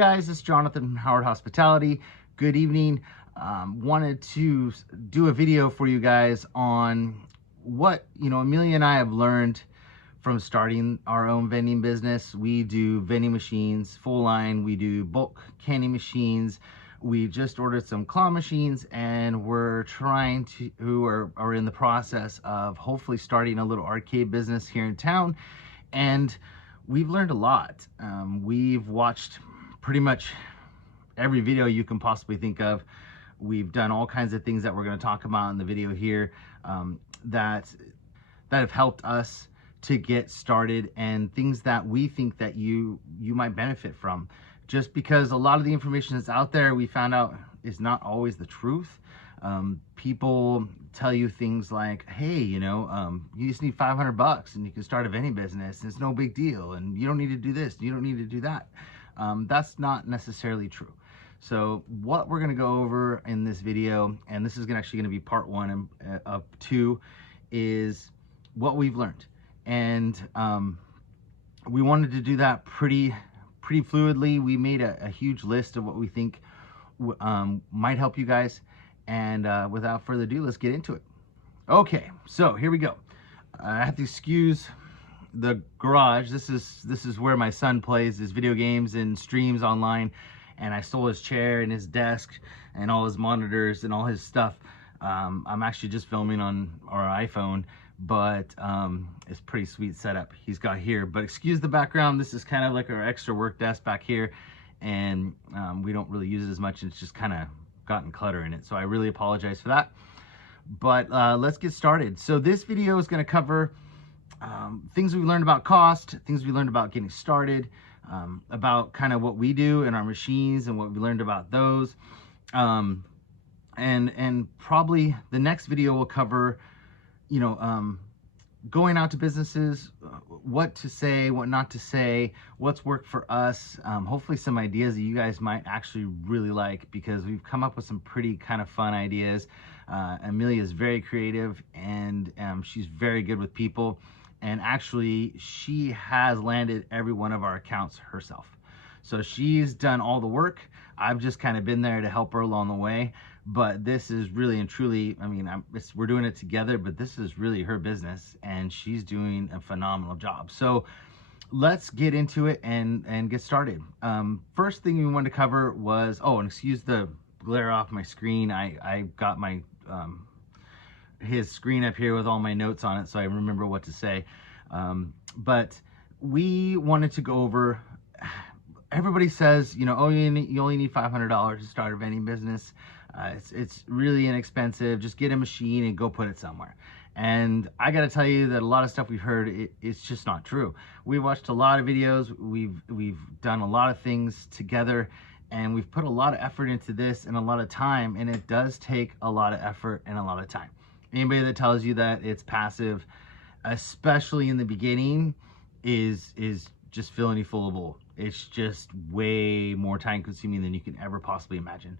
guys, it's Jonathan from Howard Hospitality. Good evening. Wanted to do a video for you guys on what, Amelia and I have learned from starting our own vending business. We do vending machines, full line. We do bulk candy machines. We just ordered some claw machines, and we're trying to, are in the process of hopefully starting a little arcade business here in town. And we've learned a lot. We've watched pretty much every video you can possibly think of. We've done all kinds of things that we're going to talk about in the video here that have helped us to get started, and things that we think that you might benefit from. Just because a lot of the information that's out there, we found out, is not always the truth. People tell you things like, hey, you just need $500 and you can start a vending business, and it's no big deal, and you don't need to do this, you don't need to do that. That's not necessarily true. So what we're going to go over in this video, and this is actually going to be part one of two, is what we've learned. And we wanted to do that pretty fluidly. We made a huge list of what we think might help you guys. And without further ado, let's get into it. Okay, so here we go. I have to excuse the garage. This is where my son plays his video games and streams online, and I stole his chair and his desk and all his monitors and all his stuff. I'm actually just filming on our iPhone, but it's pretty sweet setup he's got here. But excuse the background. This is kind of like our extra work desk back here, and we don't really use it as much. It's just kind of gotten clutter in it, so I really apologize for that. But let's get started. So this video is going to cover things we learned about cost, things we learned about getting started, about kind of what we do in our machines and what we learned about those, and probably the next video will cover going out to businesses, what to say, what not to say, what's worked for us, hopefully some ideas that you guys might actually really like, because we've come up with some pretty kind of fun ideas. Amelia is very creative, and she's very good with people, and actually she has landed every one of our accounts herself. So she's done all the work. I've just kind of been there to help her along the way. But this is really and truly, we're doing it together, but this is really her business, and she's doing a phenomenal job. So let's get into it and get started. First thing we wanted to cover was, and excuse the glare off my screen. I got my his screen up here with all my notes on it, so I remember what to say. But we wanted to go over, everybody says, you only need $500 to start a vending business. It's really inexpensive. Just get a machine and go put it somewhere. And I got to tell you that a lot of stuff we've heard, it's just not true. We watched a lot of videos. We've done a lot of things together, and we've put a lot of effort into this and a lot of time. And it does take a lot of effort and a lot of time. Anybody that tells you that it's passive, especially in the beginning, is just filling you full of bull. It's just way more time consuming than you can ever possibly imagine.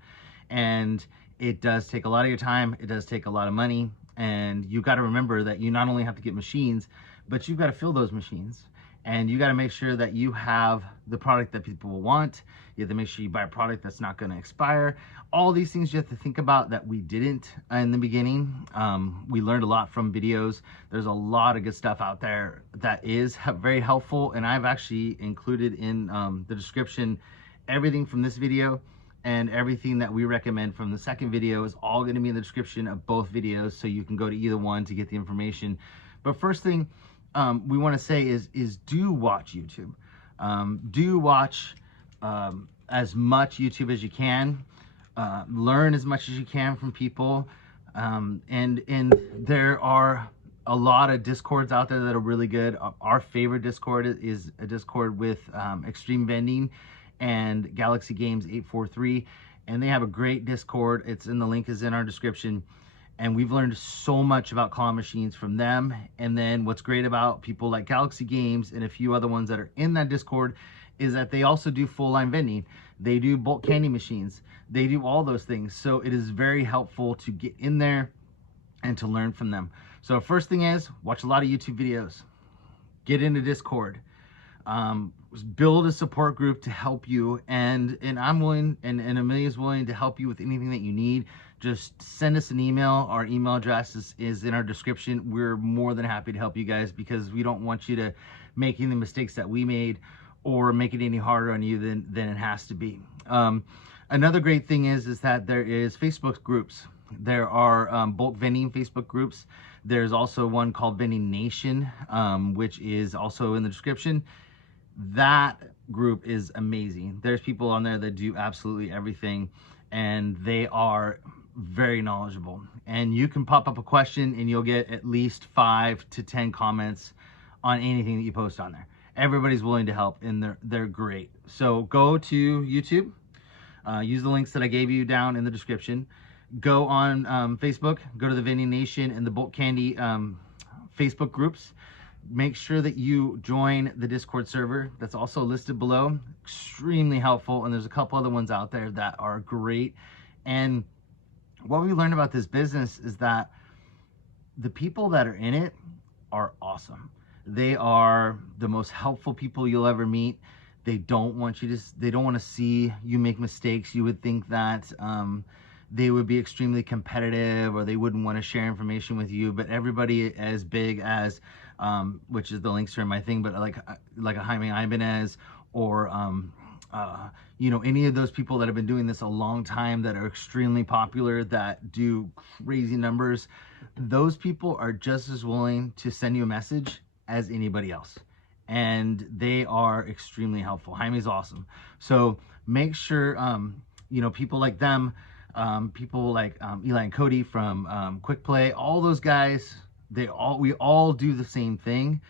And it does take a lot of your time. It does take a lot of money. And you got to remember that you not only have to get machines, but you've got to fill those machines. And you got to make sure that you have the product that people will want. You have to make sure you buy a product that's not going to expire. All these things you have to think about that we didn't in the beginning. We learned a lot from videos. There's a lot of good stuff out there that is very helpful. And I've actually included in the description everything from this video, and everything that we recommend from the second video is all going to be in the description of both videos, so you can go to either one to get the information. But first thing we want to say is do watch YouTube. Do watch as much YouTube as you can. Learn as much as you can from people. And there are a lot of Discords out there that are really good. Our favorite Discord is a Discord with Extreme Vending and Galaxy Games 843, and they have a great Discord. The link is in our description, and we've learned so much about claw machines from them. And then what's great about people like Galaxy Games and a few other ones that are in that Discord is that they also do full line vending. They do bulk candy machines. They do all those things. So it is very helpful to get in there and to learn from them. So first thing is, watch a lot of YouTube videos, get into Discord, build a support group to help you, and I'm willing, and Amelia's willing to help you with anything that you need. Just send us an email. Our email address is in our description. We're more than happy to help you guys, because we don't want you to making the mistakes that we made or make it any harder on you than it has to be. Another great thing is that there is Facebook groups. There are bulk vending Facebook groups. There's also one called Vending Nation, which is also in the description. That group is amazing. There's people on there that do absolutely everything, and they are very knowledgeable. And you can pop up a question and you'll get at least 5 to 10 comments on anything that you post on there. Everybody's willing to help, and they're great. So go to YouTube, use the links that I gave you down in the description. Go on Facebook, go to the Vending Nation and the Bulk Candy Facebook groups. Make sure that you join the Discord server that's also listed below. Extremely helpful, and there's a couple other ones out there that are great. And what we learned about this business is that the people that are in it are awesome. They are the most helpful people you'll ever meet. They don't want to see you make mistakes. You would think that they would be extremely competitive, or they wouldn't want to share information with you, but everybody as big as which is the links are in my thing, but like a Jaime Ibanez, or you know, any of those people that have been doing this a long time, that are extremely popular, that do crazy numbers, those people are just as willing to send you a message as anybody else, and they are extremely helpful. Jaime's awesome. So make sure you know, people like them, people like Eli and Cody from Quick Play, all those guys, we all do the same thing,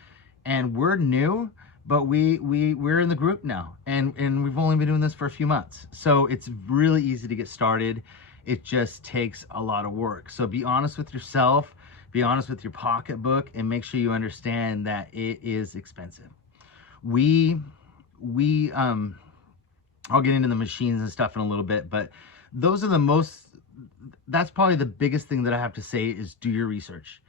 and we're new, but we're in the group now, and we've only been doing this for a few months, so it's really easy to get started. It just takes a lot of work. So be honest with yourself, be honest with your pocketbook, and make sure you understand that it is expensive. I'll get into the machines and stuff in a little bit, but that's probably the biggest thing that I have to say is do your research.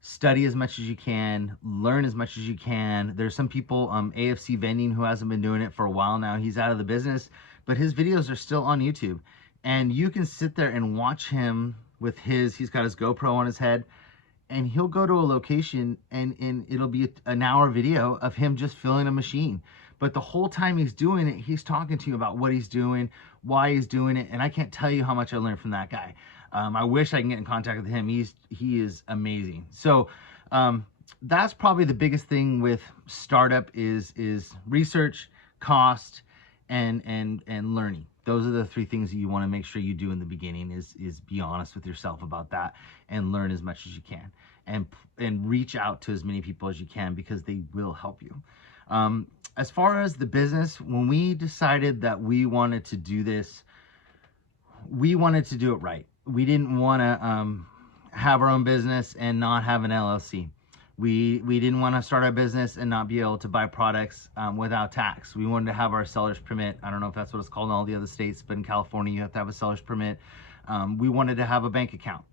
Study as much as you can, learn as much as you can. There's some people, AFC Vending, who hasn't been doing it for a while now. He's out of the business, but his videos are still on YouTube, and you can sit there and watch him with he's got his GoPro on his head, and he'll go to a location, and it'll be an hour video of him just filling a machine. But the whole time he's doing it, he's talking to you about what he's doing, why he's doing it, and I can't tell you how much I learned from that guy. I wish I can get in contact with him. He is amazing. So that's probably the biggest thing with startup is research, cost, and learning. Those are the 3 things that you want to make sure you do in the beginning, is be honest with yourself about that, and learn as much as you can, and reach out to as many people as you can, because they will help you. As far as the business, when we decided that we wanted to do this, we wanted to do it right. We didn't want to have our own business and not have an LLC. We didn't want to start our business and not be able to buy products without tax. We wanted to have our seller's permit. I don't know if that's what it's called in all the other states, but in California, you have to have a seller's permit. We wanted to have a bank account.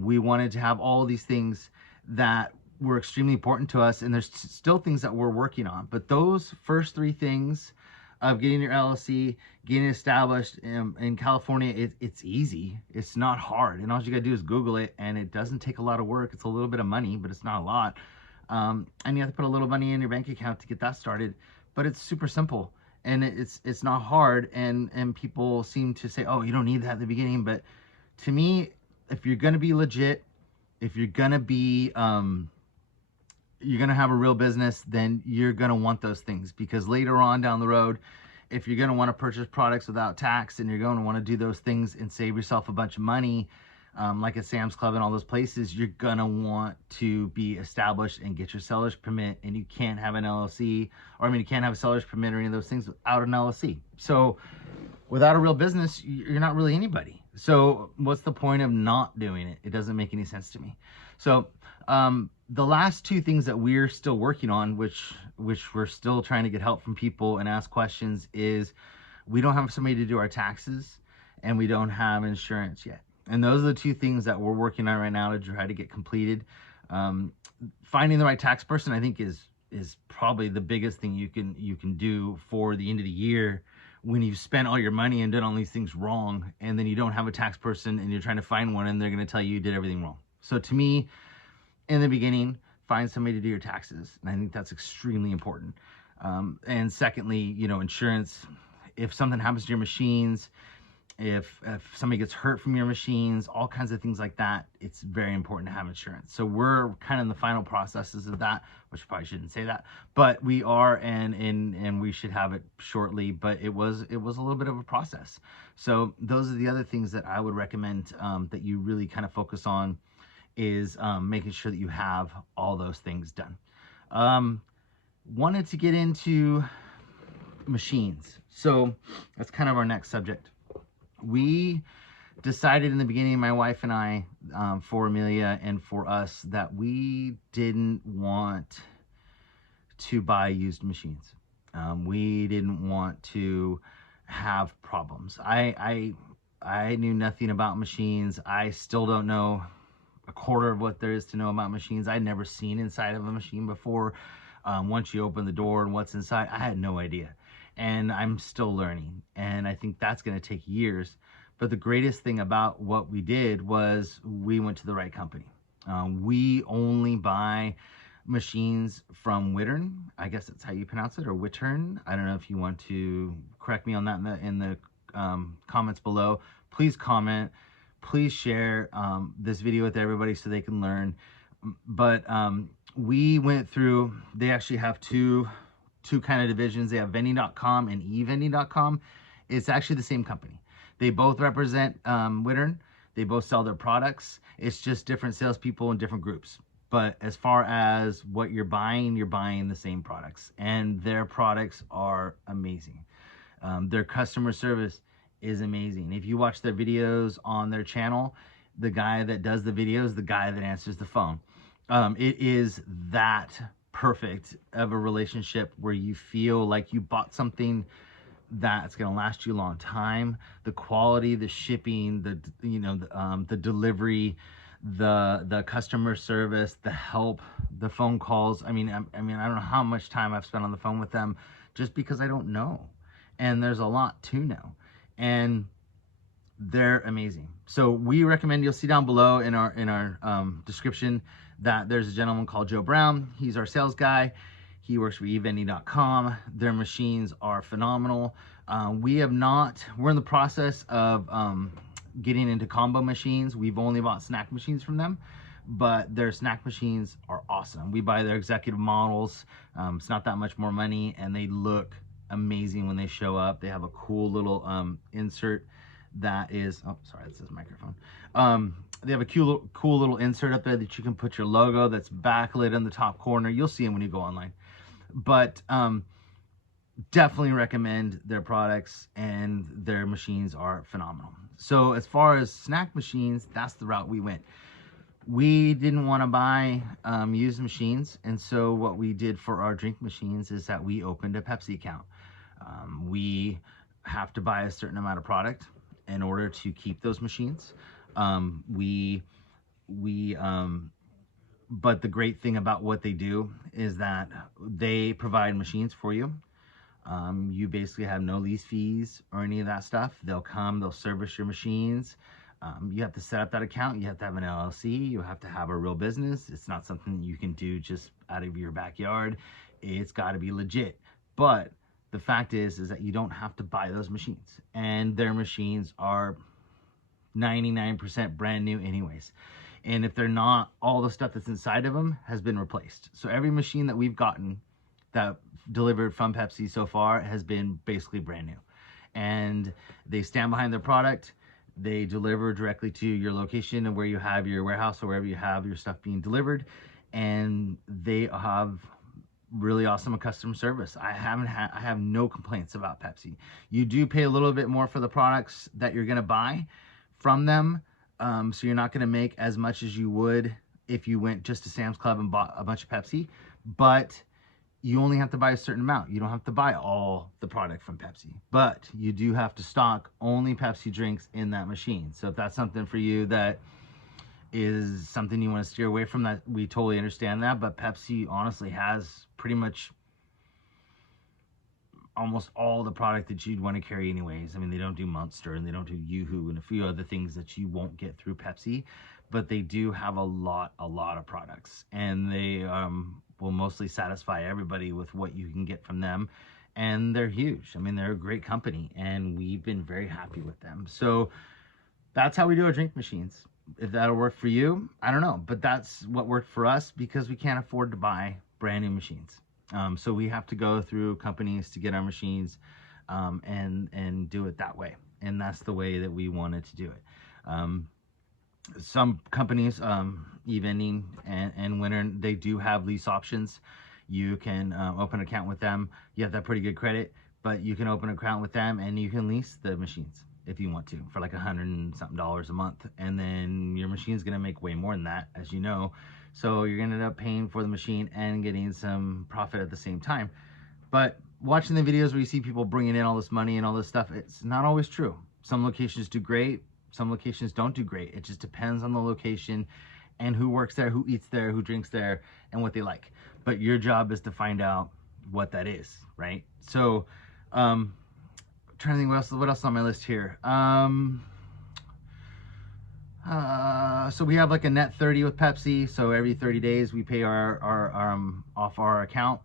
We wanted to have all these things that were extremely important to us, and there's still things that we're working on. But those first 3 things of getting your LLC, getting established in California, it's easy. It's not hard, and all you gotta do is Google it, and it doesn't take a lot of work. It's a little bit of money, but it's not a lot. And you have to put a little money in your bank account to get that started, but it's super simple, and it's not hard. And people seem to say, oh, you don't need that at the beginning, but to me, if you're gonna be legit, if you're gonna be you're going to have a real business, then you're going to want those things, because later on down the road, if you're going to want to purchase products without tax, and you're going to want to do those things and save yourself a bunch of money, like at Sam's Club and all those places, you're going to want to be established and get your seller's permit, and you can't have an LLC, or you can't have a seller's permit or any of those things without an LLC. So without a real business, you're not really anybody. So what's the point of not doing it? It doesn't make any sense to me. So the last 2 things that we're still working on, which we're still trying to get help from people and ask questions, is we don't have somebody to do our taxes, and we don't have insurance yet. And those are the 2 things that we're working on right now to try to get completed. Finding the right tax person, I think, is is probably the biggest thing you can do for the end of the year, when you've spent all your money and done all these things wrong, and then you don't have a tax person and you're trying to find one and they're going to tell you did everything wrong. So to me, in the beginning, find somebody to do your taxes. And I think that's extremely important. And secondly, you know, insurance. If something happens to your machines, if somebody gets hurt from your machines, all kinds of things like that, it's very important to have insurance. So we're kind of in the final processes of that, which I probably shouldn't say that, but we are, and we should have it shortly. But it was a little bit of a process. So those are the other things that I would recommend that you really kind of focus on, is making sure that you have all those things done. Wanted to get into machines. So that's kind of our next subject. We decided in the beginning, my wife and I, for Amelia and for us, that we didn't want to buy used machines. We didn't want to have problems. I knew nothing about machines. I still don't know a quarter of what there is to know about machines. I'd never seen inside of a machine before. Once you open the door and what's inside, I had no idea. And I'm still learning, and I think that's going to take years. But the greatest thing about what we did was we went to the right company. We only buy machines from Wittern. I guess that's how you pronounce it, or Wittern. I don't know if you want to correct me on that in the comments below. Please comment. Please share this video with everybody so they can learn. But we went through, they actually have two kind of divisions. They have vending.com and evending.com. It's actually the same company. They both represent Wittern. They both sell their products. It's just different salespeople in different groups. But as far as what you're buying the same products, and their products are amazing. Their customer service is amazing. If you watch their videos on their channel, the guy that does the videos, the guy that answers the phone, it is that perfect of a relationship where you feel like you bought something that's going to last you a long time. The quality, the shipping, the delivery, the customer service, the help, the phone calls. I mean, I don't know how much time I've spent on the phone with them just because I don't know, and there's a lot to know, and they're amazing. So we recommend, you'll see down below in our description, that there's a gentleman called Joe Brown. He's our sales guy. He works for evending.com. Their machines are phenomenal. We're in the process of getting into combo machines. We've only bought snack machines from them, but their snack machines are awesome. We buy their executive models. It's not that much more money, and they look amazing when they show up. They have a cool little insert that is, oh, sorry, this is microphone. They have a cool little insert up there that you can put your logo, that's backlit in the top corner. You'll see them when you go online. But definitely recommend their products, and their machines are phenomenal. So as far as snack machines, that's the route we went. We didn't want to buy used machines, and so what we did for our drink machines is that we opened a Pepsi account. We have to buy a certain amount of product in order to keep those machines. But the great thing about what they do is that they provide machines for you. You basically have no lease fees or any of that stuff. They'll come, they'll service your machines. You have to set up that account. You have to have an LLC. You have to have a real business. It's not something you can do just out of your backyard. It's got to be legit. But the fact is that you don't have to buy those machines, and their machines are 99% brand new anyways. And if they're not, all the stuff that's inside of them has been replaced. So every machine that we've gotten that delivered from Pepsi so far has been basically brand new. And they stand behind their product. They deliver directly to your location and where you have your warehouse or wherever you have your stuff being delivered. And they have really awesome customer service. I have no complaints about Pepsi. You do pay a little bit more for the products that you're going to buy from them. So you're not going to make as much as you would if you went just to Sam's Club and bought a bunch of Pepsi, but you only have to buy a certain amount. You don't have to buy all the product from Pepsi, but you do have to stock only Pepsi drinks in that machine. So if that's something for you that is something you want to steer away from, that we totally understand that. But Pepsi honestly has pretty much almost all the product that you'd want to carry anyways. I mean, they don't do Monster and they don't do Yoo-Hoo and a few other things that you won't get through Pepsi, but they do have a lot of products, and they will mostly satisfy everybody with what you can get from them. And they're huge. I mean, they're a great company, and we've been very happy with them. So that's how we do our drink machines. If that'll work for you, I don't know, but that's what worked for us because we can't afford to buy brand new machines. So we have to go through companies to get our machines, and do it that way. And that's the way that we wanted to do it. Some companies, eVending and Winter, they do have lease options. You can open an account with them. You have to have pretty good credit, but you can open an account with them and you can lease the machines if you want to for like $100 and something a month. And then your machine's gonna make way more than that, as you know. So you're gonna end up paying for the machine and getting some profit at the same time. But watching the videos where you see people bringing in all this money and all this stuff, it's not always true. Some locations do great, some locations don't do great. It just depends on the location and who works there, who eats there, who drinks there, and what they like. But your job is to find out what that is, right? So, trying to think what else is on my list here. So we have like a net 30 with Pepsi. So every 30 days we pay our off our account.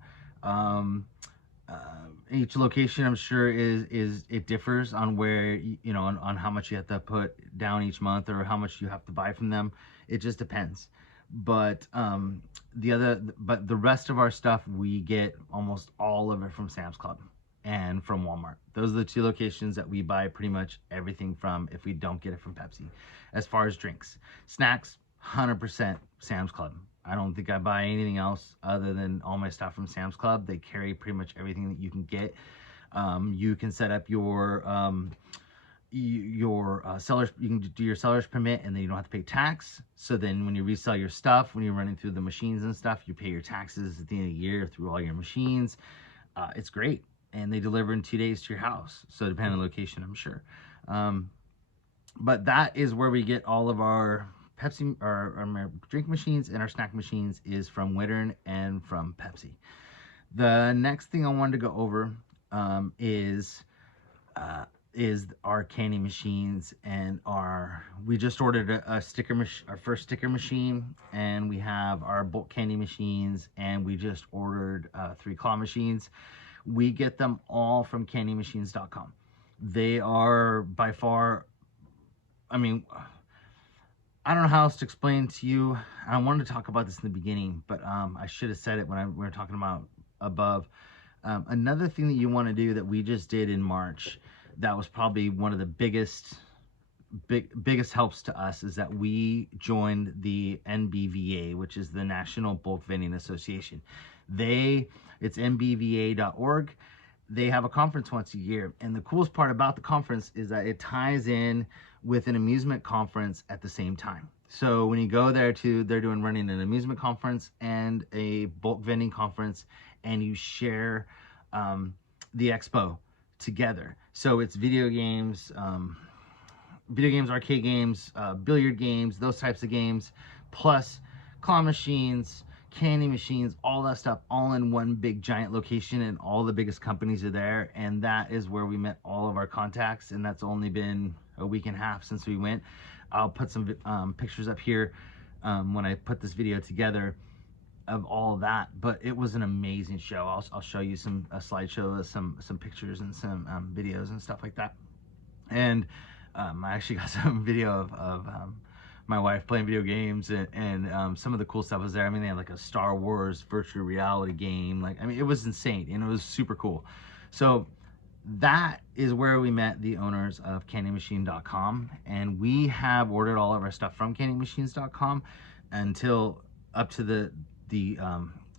Each location, I'm sure, is it differs on where, you know, on how much you have to put down each month or how much you have to buy from them. It just depends. But the rest of our stuff, we get almost all of it from Sam's Club and from Walmart. Those are the two locations that we buy pretty much everything from if we don't get it from Pepsi. As far as drinks, snacks, 100% Sam's Club. I don't think I buy anything else other than all my stuff from Sam's Club. They carry pretty much everything that you can get. You can set up your sellers, you can do your seller's permit, and then you don't have to pay tax. So then when you resell your stuff, when you're running through the machines and stuff, you pay your taxes at the end of the year through all your machines. It's great. And they deliver in 2 days to your house. So depending on the location, I'm sure. But that is where we get all of our Pepsi, our drink machines and our snack machines, is from Wittern and from Pepsi. The next thing I wanted to go over is our candy machines, and we just ordered our first sticker machine, and we have our bulk candy machines, and we just ordered 3 claw machines. We get them all from candymachines.com. They are by far, I mean, I don't know how else to explain to you. I wanted to talk about this in the beginning, but I should have said it when we were talking about above. Another thing that you want to do that we just did in March, that was probably one of the biggest helps to us, is that we joined the NBVA, which is the National Bulk Vending Association. It's nbva.org. They have a conference once a year, and the coolest part about the conference is that it ties in with an amusement conference at the same time. So when you go there they're running an amusement conference and a bulk vending conference, and you share the expo together. So it's video games, arcade games, billiard games, those types of games, plus claw machines, candy machines, all that stuff, all in one big giant location, and all the biggest companies are there. And that is where we met all of our contacts, and that's only been a week and a half since we went. I'll put some pictures up here when I put this video together of all of that. But it was an amazing show. I'll show you a slideshow of some pictures and some videos and stuff like that. And I actually got some video of my wife playing video games, and some of the cool stuff was there. I mean, they had like a Star Wars virtual reality game. Like, I mean, it was insane, and it was super cool. So that is where we met the owners of candymachine.com, and we have ordered all of our stuff from candymachines.com until up to the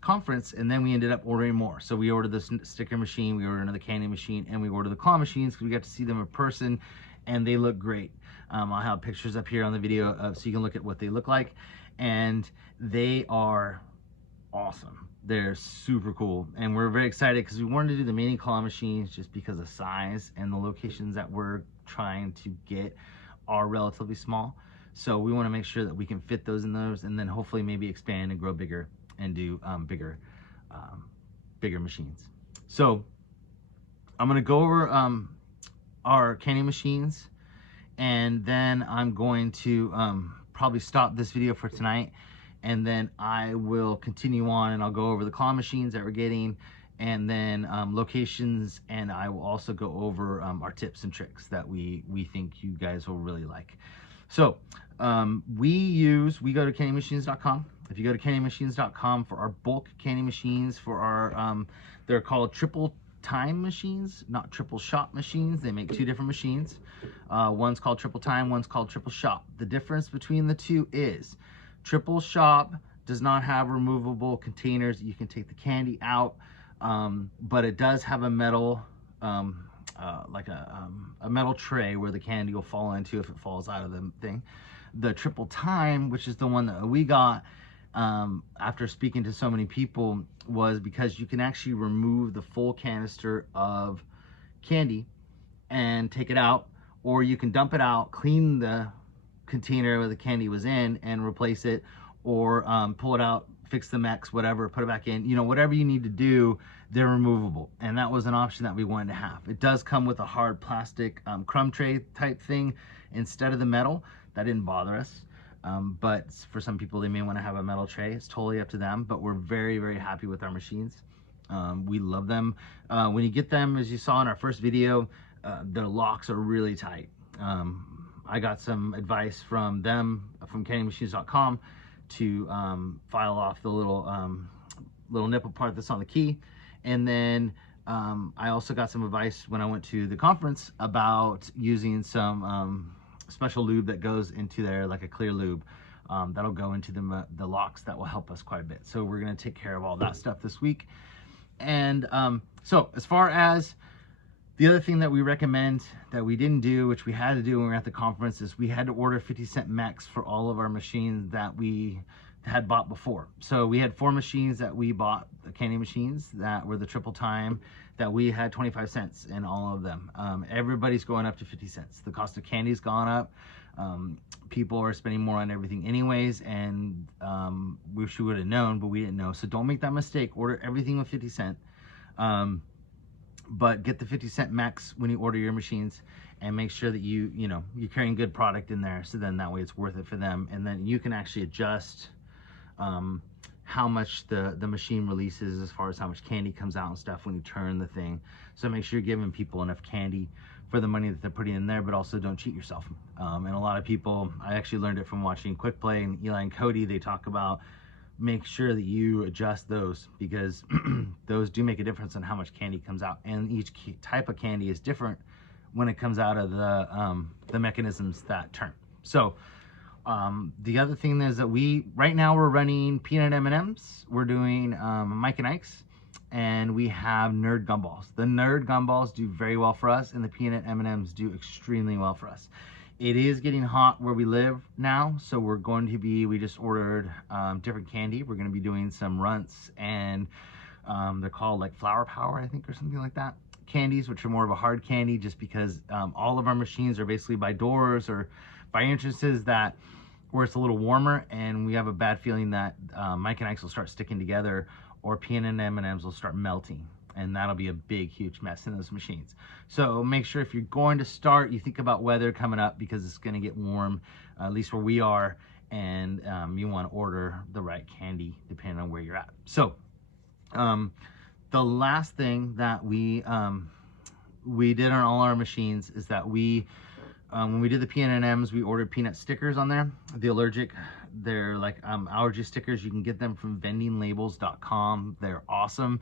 conference, and then we ended up ordering more. So we ordered the sticker machine, we ordered another candy machine, and we ordered the claw machines because we got to see them in person, and they look great. I'll have pictures up here on the video so you can look at what they look like, and they are awesome. They're super cool, and we're very excited because we wanted to do the mini claw machines just because of size, and the locations that we're trying to get are relatively small. So we want to make sure that we can fit those in those, and then hopefully maybe expand and grow bigger and do bigger machines. So I'm going to go over our candy machines, and then I'm going to probably stop this video for tonight, and then I will continue on and I'll go over the claw machines that we're getting, and then locations, and I will also go over our tips and tricks that we think you guys will really like. So we go to candymachines.com. If you go to candymachines.com for our bulk candy machines, for our they're called triple time machines, not triple shot machines. They make two different machines. One's called triple time, one's called triple shot. The difference between the two is triple shot does not have removable containers. You can take the candy out, but it does have a metal like a metal tray where the candy will fall into if it falls out of the thing. The triple time, which is the one that we got after speaking to so many people, was because you can actually remove the full canister of candy and take it out, or you can dump it out, clean the container where the candy was in and replace it, or pull it out, fix the mechs, whatever, put it back in, you know, whatever you need to do, they're removable. And that was an option that we wanted to have. It does come with a hard plastic crumb tray type thing instead of the metal. That didn't bother us. But for some people, they may want to have a metal tray. It's totally up to them, but we're very, very happy with our machines. We love them. When you get them, as you saw in our first video, their locks are really tight. I got some advice from them, from candymachines.com, to file off the little nipple part that's on the key. And then I also got some advice when I went to the conference about using some special lube that goes into there, like a clear lube that'll go into the locks. That will help us quite a bit. So we're going to take care of all that stuff this week. And so as far as the other thing that we recommend that we didn't do, which we had to do when we were at the conference, is we had to order 50-cent mechs for all of our machines that we had bought before. So we had 4 machines that we bought, the candy machines that were the triple time, that we had 25 cents in all of them. Everybody's going up to 50 cents. The cost of candy's gone up. People are spending more on everything anyways, and wish we would have known, but we didn't know. So don't make that mistake. Order everything with 50 cent. But get the 50-cent mechs when you order your machines, and make sure that you're carrying good product in there, so then that way it's worth it for them, and then you can actually adjust how much the machine releases as far as how much candy comes out and stuff when you turn the thing. So make sure you're giving people enough candy for the money that they're putting in there, but also don't cheat yourself. And a lot of people, I actually learned it from watching Quick Play and Eli and Cody. They talk about make sure that you adjust those, because those do make a difference on how much candy comes out, and each type of candy is different when it comes out of the mechanisms that turn. So the other thing is that right now we're running peanut M&Ms, we're doing Mike and Ike's, and we have Nerd gumballs. The Nerd gumballs do very well for us, and the peanut M&Ms do extremely well for us. It is getting hot where we live now, so we're going to be, we just ordered different candy. We're going to be doing some runts, and they're called like Flower Power, I think, or something like that. Candies, which are more of a hard candy, just because all of our machines are basically by doors or by entrances where it's a little warmer, and we have a bad feeling that Mike and Ike's will start sticking together, or peanut M&Ms will start melting. And that'll be a big, huge mess in those machines. So make sure if you're going to start, you think about weather coming up, because it's going to get warm, at least where we are, and you want to order the right candy depending on where you're at. So the last thing that we did on all our machines is that when we did the peanut M&Ms, we ordered peanut stickers on there. The allergic, they're like allergy stickers. You can get them from vendinglabels.com. They're awesome.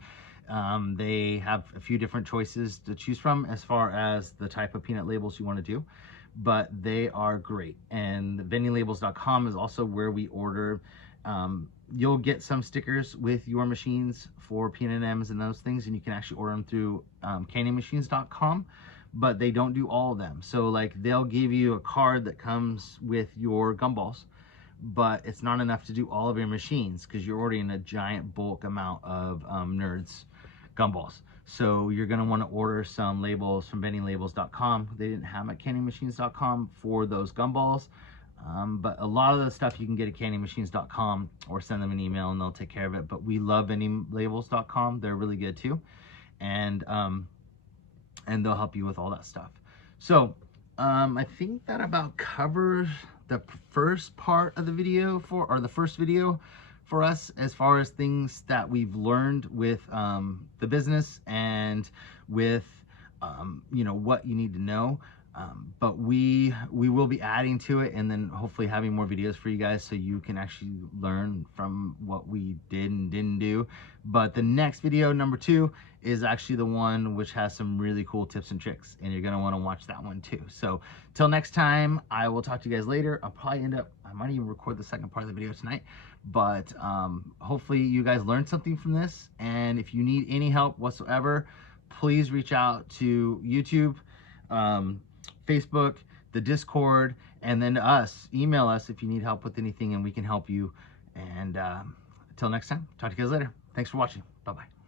They have a few different choices to choose from as far as the type of peanut labels you want to do, but they are great. And vendinglabels.com is also where we order. You'll get some stickers with your machines for peanut M&Ms and those things, and you can actually order them through candymachines.com, but they don't do all of them. So like they'll give you a card that comes with your gumballs, but it's not enough to do all of your machines, because you're ordering a giant bulk amount of Nerds gumballs. So you're going to want to order some labels from vendinglabels.com. They didn't have them at candymachines.com for those gumballs. But a lot of the stuff you can get at vendingmachines.com or send them an email and they'll take care of it. But we love vendinglabels.com. They're really good too. And they'll help you with all that stuff. So I think that about covers the first part of the video or the first video for us, as far as things that we've learned with the business and with you know, what you need to know. But we will be adding to it, and then hopefully having more videos for you guys so you can actually learn from what we did and didn't do. But the next video, number 2, is actually the one which has some really cool tips and tricks, and you're gonna want to watch that one too. So till next time, I will talk to you guys later. I might even record the second part of the video tonight, but hopefully you guys learned something from this. And if you need any help whatsoever, please reach out to YouTube, Facebook, the Discord, and then us. Email us if you need help with anything, and we can help you. And until next time, talk to you guys later. Thanks for watching. Bye-bye.